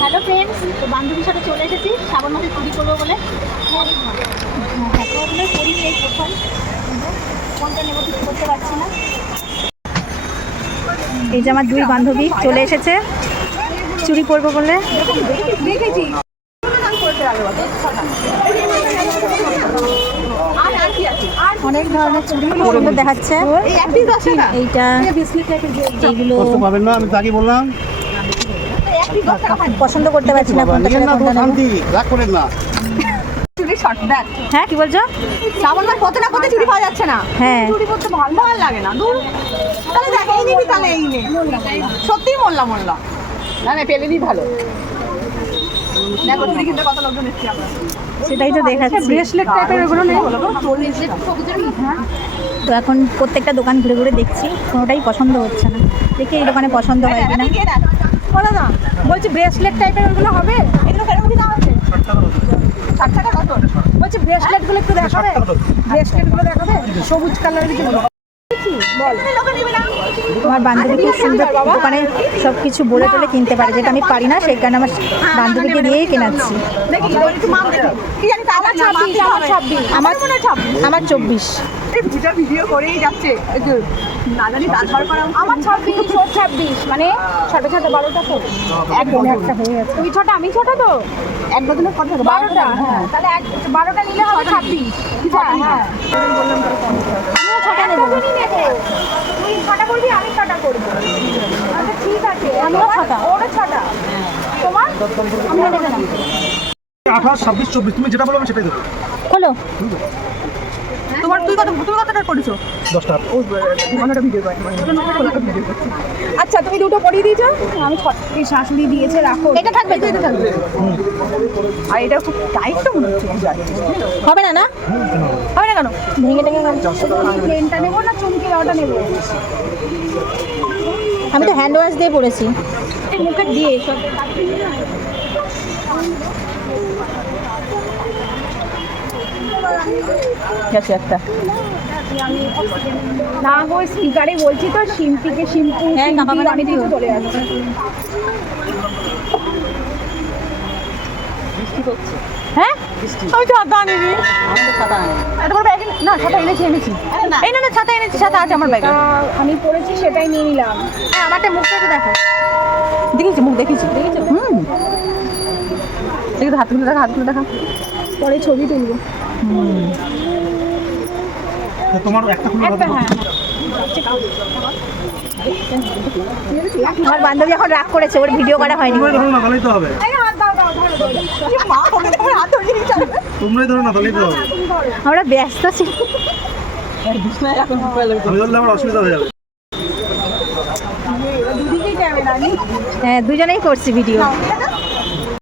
Hello friends তো বান্ধবীর সাথে চলে এসেছি। শ্রাবণ মাসে চুরি করব বলে। হ্যাঁ বলে এই প্রথম। কোনটা নেব কিছু করতে পারছি না। এই যে আমার দুই বান্ধবী চলে এসেছে। চুরি করব বলে। দেখেছি অনেক ধরনের দেখাচ্ছে। এইটা এইগুলো পাবেন না আমি তাকে বললাম। পছন্দ করতে পারছি না কোনটা ছেড়ে কোনটা নেব। শান্তি রাগ করেন না। চুরি শর্ট দেখ হ্যাঁ কি বলছো? শ্রাবণ মাস পথে না পথে চুরি পাওয়া যাচ্ছে না। হ্যাঁ। চুরি করতে ভালো ভালো লাগে না দূর। তাহলে দেখ এই নিবি তাহলে এই নে। সত্যিই মোল্লা মোল্লা। না না পেলে নিই ভালো। দেখো চুরি কিনতে কত লোকজন এসছি আমরা। সেটাই তো দেখাচ্ছি। ব্রেসলেট টাইপের এগুলো নেই? তো এখন প্রত্যেকটা দোকান ঘুরে ঘুরে দেখছি কোনোটাই পছন্দ হচ্ছে না। দেখি এই দোকানে পছন্দ হয় কিনা। বলো না বলছি ব্রেসলেট টাইপের ওগুলো হবে? এগুলো কেন কি দাম আছে? ষাট টাকা কত? বলছি ব্রেসলেটগুলো একটু দেখাবে? ব্রেসলেটগুলো দেখাবে? সবুজ কালারের কিছু বল। আমার বান্ধবী খুব সুন্দর দোকানে সব কিছু বলে টলে কিনতে পারে যেটা আমি পারি না সেই কারণে আমার বান্ধবীকে দিয়েই কেনাচ্ছি আমার আমার মনে হয় চব্বিশ ভিডিও করেই যাচ্ছে আমার ছাব্বিশ ওর ছাব্বিশ মানে ছোট ছোট বারোটা তো এক মনে একটা হয়ে গেছে তুমি ছোট আমি ছোট তো এক বারোটা হ্যাঁ তাহলে এক বারোটা নিলে হবে ছাব্বিশ হ্যাঁ হ্যাঁ আমিও ছটা নেব তুই ছটা করবি আমি ছটা করব। আচ্ছা ঠিক আছে আমিও ছটা ওরও ছটা তোমার? আমি নেবে না আঠাশ ছাব্বিশ চব্বিশ তুমি যেটা বলবে সেটাই দেবো। খোলো। তোমার তুই কত তুমি কতটা করেছ? দশটা। ভিডিও করে ভিডিও করছি। আচ্ছা তুমি দুটো পরিয়ে দিয়েছ? আমি ছ- এই শাশুড়ি দিয়েছে রাখো। এটা থাকবে তো? এটা থাকবে। আর এটা খুব টাইট তো মনে হচ্ছে। হবে না না? হবে না কেন? ভেঙে টেঙে। প্লেনটা নেব না চুমকি দেওয়াটা নেব? আমি তো হ্যান্ড ওয়াশ দিয়ে পড়েছি মুখে দিয়ে সব গেছে একটা। না গো স্পিকারে বলছি তো শিল্পীকে শিল্পী হ্যাঁ, অনেক কিছু চলে যাচ্ছে হ্যাঁ? আমি ছাতা আনিনি। তোমার ব্যাগে না ছাতা এনেছি এনেছি। এই না না ছাতা এনেছি ছাতা আছে আমার ব্যাগে আমি পড়েছি সেটাই নিয়ে নিলাম। হ্যাঁ আমারটা মুখটা একটু দেখো। দেখেছি মুখ দেখেছি দেখেছ হুম। দেখি তো হাতগুলো দেখা হাতগুলো দেখা। পরে ছবি তুলবো। তোমার একটা খুলে একটা হ্যাঁ আমার বান্ধবী এখন রাগ করেছে ওর ভিডিও করা হয়নি। না তাহলেই তো হবে। তোমরাই ধরো না তাহলেই তো হবে। আমরা ব্যস্ত ছিল অসুবিধা হয়ে যাবে। দুদিকেই ক্যামেরা নি হ্যাঁ দুজনেই করছি ভিডিও।